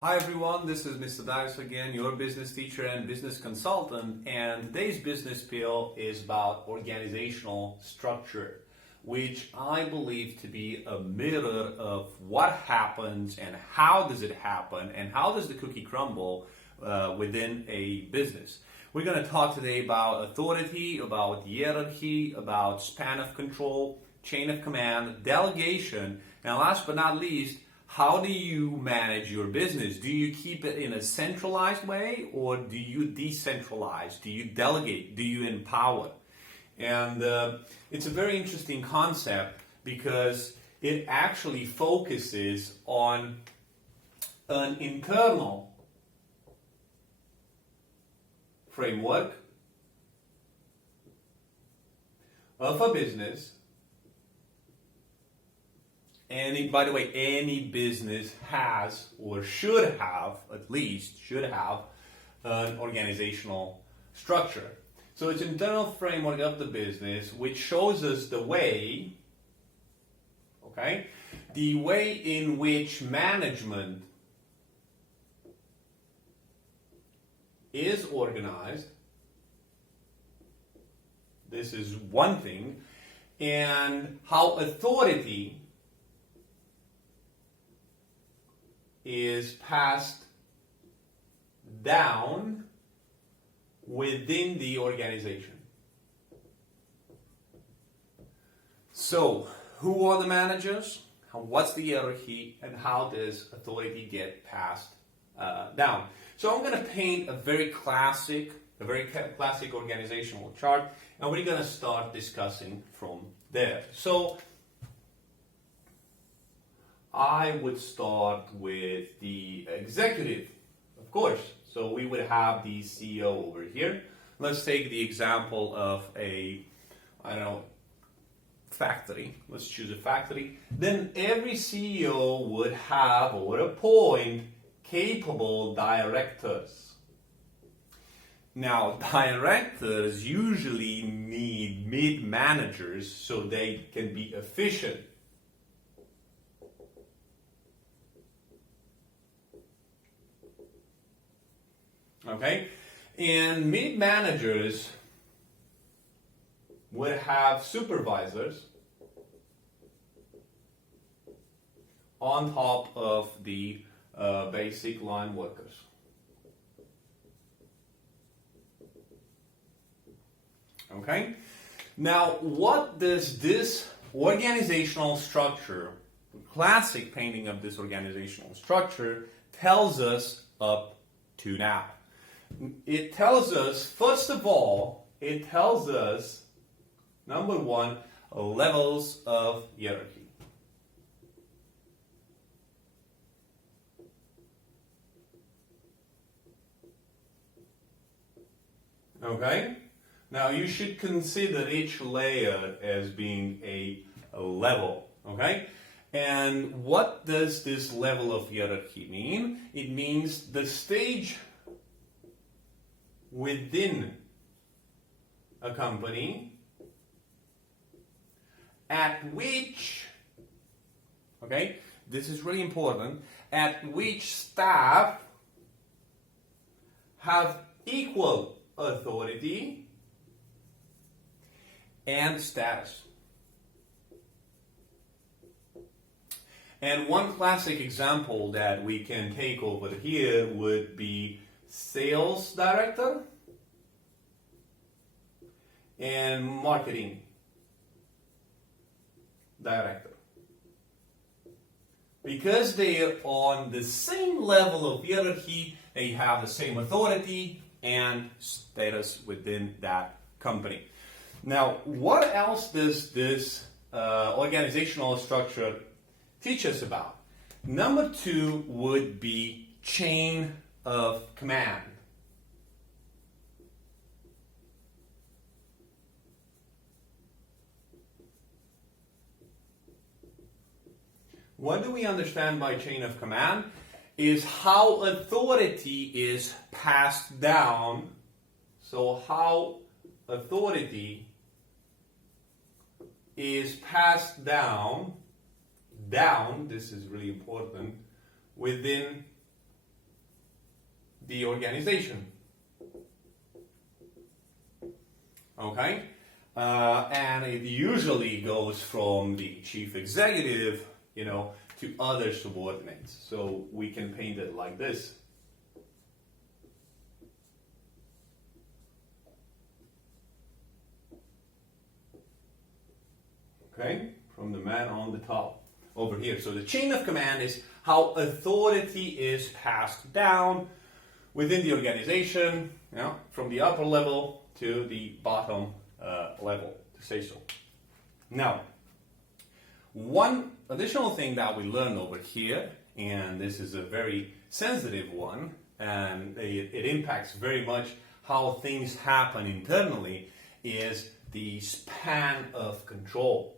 Hi everyone, this is Mr. Darius again, your business teacher and business consultant, and today's business pill is about organizational structure, which I believe to be a mirror of what happens and how does it happen and how does the cookie crumble within a business. We're going to talk today about authority, about hierarchy, about span of control, chain of command, delegation, and last but not least, how do you manage your business? Do you keep it in a centralized way or do you decentralize? Do you delegate? Do you empower? And it's a very interesting concept because it actually focuses on an internal framework of a business. By the way, any business has or should have, at least should have, an organizational structure. So it's an internal framework of the business which shows us the way, the way in which management is organized. This is one thing, and how authority is passed down within the organization. So, who are the managers? What's the hierarchy? And how does authority get passed down? So I'm going to paint a very classic organizational chart, and we're going to start discussing from there. So I would start with the executive, of course. So we would have the CEO over here. Let's take the example of factory. Let's choose a factory. Then every CEO would have or appoint capable directors. Now, directors usually need mid-managers so they can be efficient. And mid-managers would have supervisors on top of the basic line workers. Now, what does this organizational structure, classic painting of this organizational structure, tells us up to now? It tells us, first of all, number one, levels of hierarchy. Now you should consider each layer as being a level. And what does this level of hierarchy mean? It means the stage within a company at which, this is really important, at which staff have equal authority and status. And one classic example that we can take over here would be sales director and marketing director. Because they are on the same level of hierarchy, they have the same authority and status within that company. Now, what else does this organizational structure teach us about? Number two would be chain of command. What do we understand by chain of command? Is how authority is passed down. So how authority is passed down, this is really important, within the organization. Okay? And it usually goes from the chief executive, to other subordinates. So we can paint it like this. Okay? From the man on the top over here. So the chain of command is how authority is passed down within the organization, from the upper level to the bottom level, to say so. Now, one additional thing that we learned over here, and this is a very sensitive one, and it impacts very much how things happen internally, is the span of control.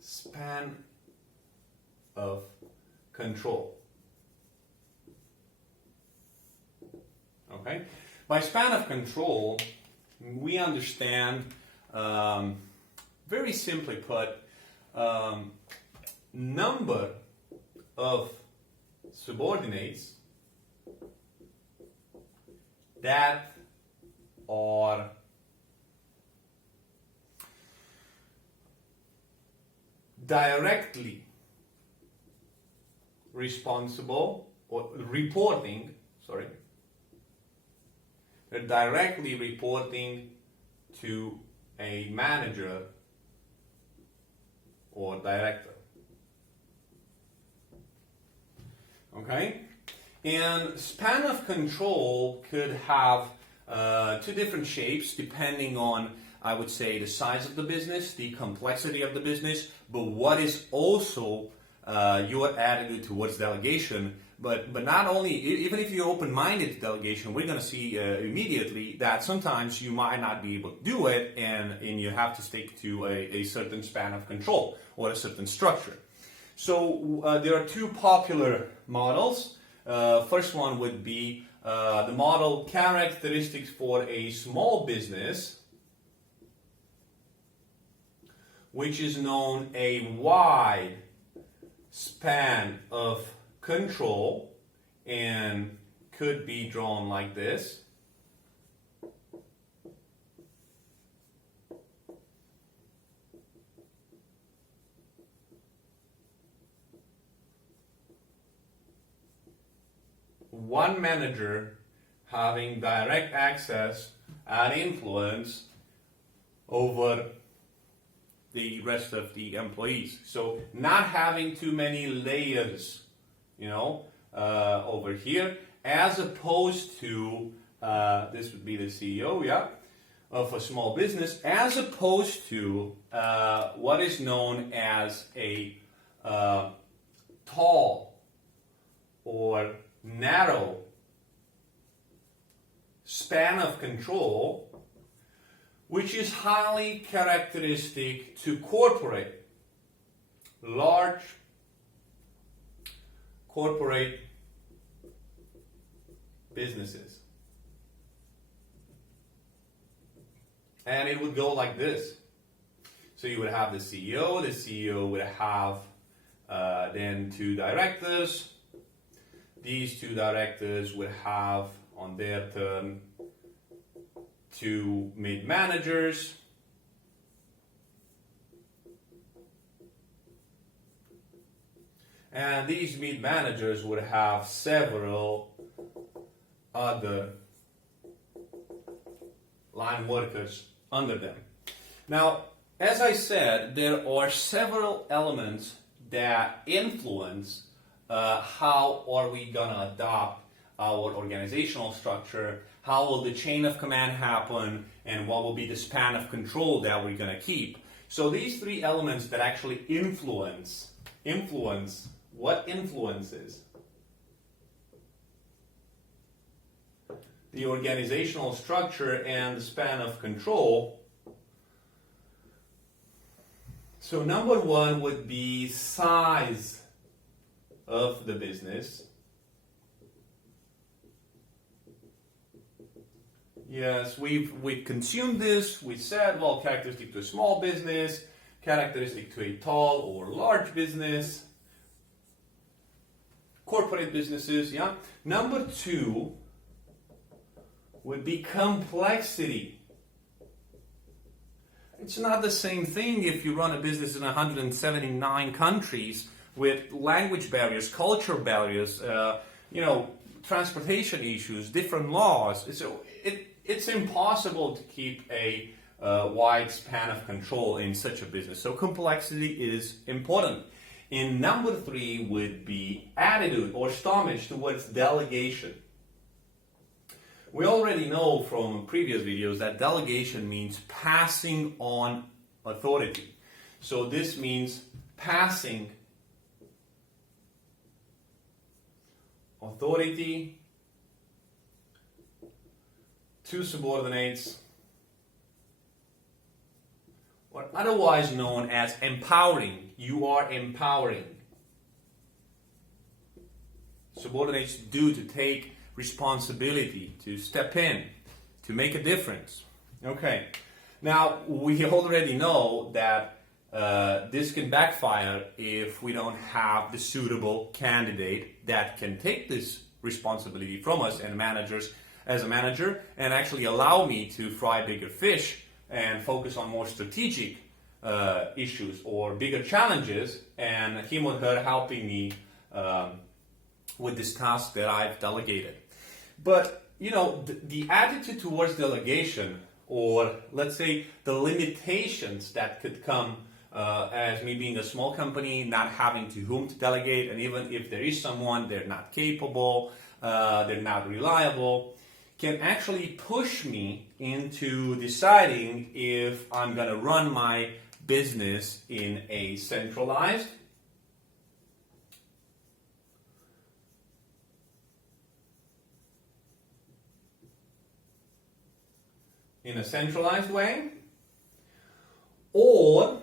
Span of control. Okay? By span of control, we understand, very simply put, number of subordinates that are directly responsible or reporting, they're directly reporting to a manager or director. Okay? And span of control could have two different shapes depending on, I would say, the size of the business, the complexity of the business, but what is also your attitude towards delegation. But not only, even if you're open-minded to delegation, we're going to see immediately that sometimes you might not be able to do it, and you have to stick to a certain span of control or a certain structure. So there are two popular models. First one would be the model characteristics for a small business, which is known a wide span of control and could be drawn like this. One manager having direct access and influence over the rest of the employees. So not having too many layers, over here, as opposed to, this would be the CEO, of a small business, as opposed to what is known as a tall or narrow span of control, which is highly characteristic to large corporate businesses. And it would go like this. So you would have the CEO would have then two directors. These two directors would have, on their turn, two mid-managers. And these mid-managers would have several other line workers under them. Now, as I said, there are several elements that influence how are we going to adopt our organizational structure, how will the chain of command happen, and what will be the span of control that we're going to keep. So these three elements that actually influence what influences the organizational structure and the span of control. So number one would be size of the business. Yes, we've consumed this. We said, well, characteristic to a small business, characteristic to a tall or large business. corporate businesses, yeah. Number 2 would be complexity. It's not the same thing if you run a business in 179 countries with language barriers, culture barriers, transportation issues, different laws. So it's impossible to keep a wide span of control in such a business. So complexity is important. And number 3 would be attitude or stance towards delegation. We already know from previous videos that delegation means passing on authority. So this means passing authority to subordinates, or otherwise known as empowering. You are empowering subordinates to take responsibility, to step in, to make a difference. Okay, now we already know that this can backfire if we don't have the suitable candidate that can take this responsibility from us and as a manager and actually allow me to fry bigger fish and focus on more strategic issues or bigger challenges, and him or her helping me with this task that I've delegated. But the attitude towards delegation, or let's say the limitations that could come as me being a small company, not having to whom to delegate, and even if there is someone, they're not capable, they're not reliable, can actually push me into deciding if I'm going to run my business in a centralized way or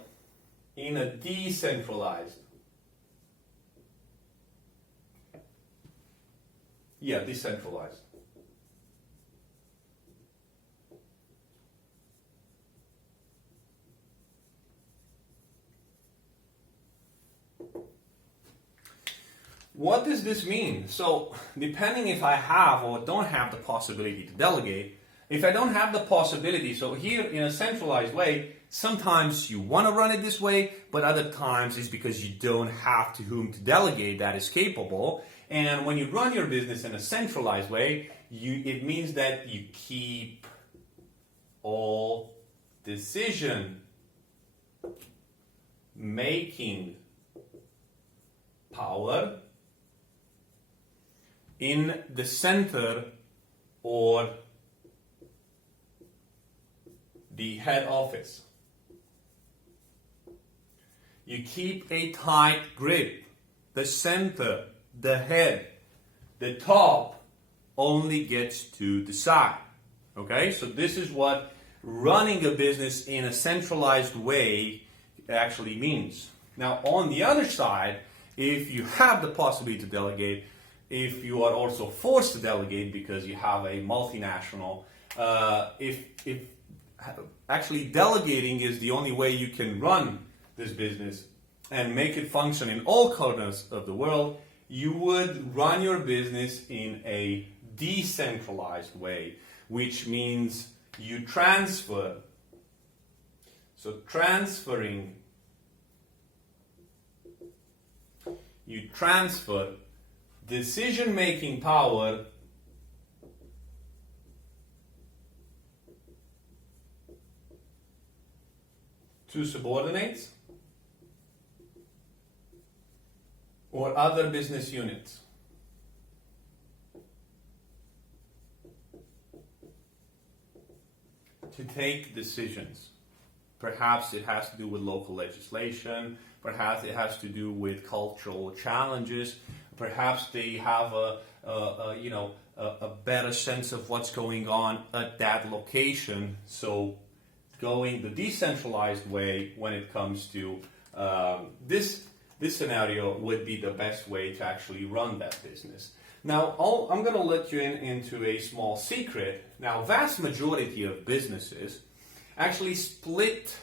in a decentralized. Yeah, decentralized. What does this mean? So, depending if I have or don't have the possibility to delegate, if I don't have the possibility, so here in a centralized way, sometimes you want to run it this way, but other times it's because you don't have to whom to delegate that is capable. And when you run your business in a centralized way, it means that you keep all decision making power in the center or the head office. You keep a tight grip. The center, the head, the top only gets to decide. Okay, so this is what running a business in a centralized way actually means. Now, on the other side, if you have the possibility to delegate, if you are also forced to delegate because you have a multinational, if actually delegating is the only way you can run this business and make it function in all corners of the world, you would run your business in a decentralized way, which means you transfer. So you transfer decision-making power to subordinates or other business units. To take decisions. Perhaps it has to do with local legislation, perhaps it has to do with cultural challenges, perhaps they have a better sense of what's going on at that location. So going the decentralized way when it comes to this scenario would be the best way to actually run that business. Now, I'm going to let you into a small secret. Now, vast majority of businesses actually split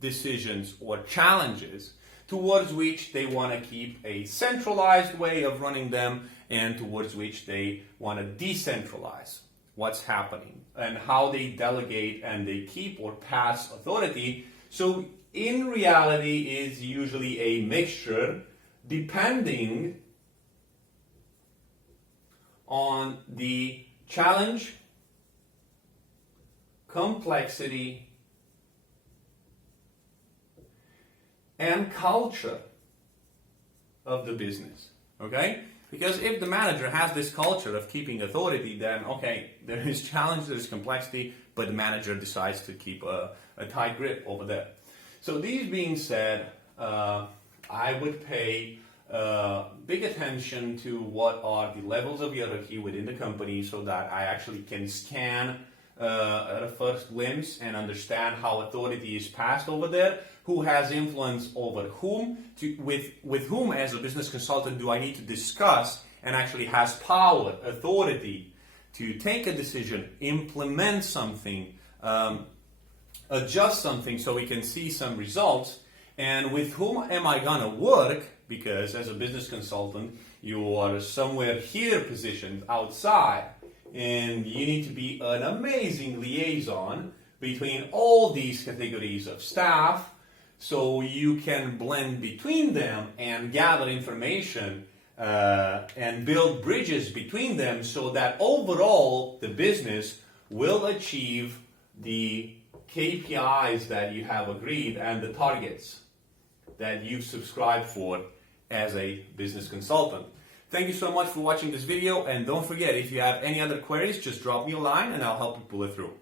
decisions or challenges towards which they want to keep a centralized way of running them, and towards which they want to decentralize what's happening and how they delegate and they keep or pass authority. So in reality is usually a mixture depending on the challenge, complexity, and culture of the business. Okay? Because if the manager has this culture of keeping authority, then okay, there is challenge, there is complexity, but the manager decides to keep a tight grip over there. So these being said, I would pay big attention to what are the levels of hierarchy within the company so that I actually can scan at a first glimpse and understand how authority is passed over there, who has influence over whom, with whom as a business consultant do I need to discuss and actually has power, authority to take a decision, implement something, adjust something so we can see some results, and with whom am I gonna work, because as a business consultant you are somewhere here positioned outside and you need to be an amazing liaison between all these categories of staff so you can blend between them and gather information and build bridges between them so that overall the business will achieve the KPIs that you have agreed and the targets that you've subscribed for as a business consultant. Thank you so much for watching this video, and don't forget, if you have any other queries, just drop me a line and I'll help you pull it through.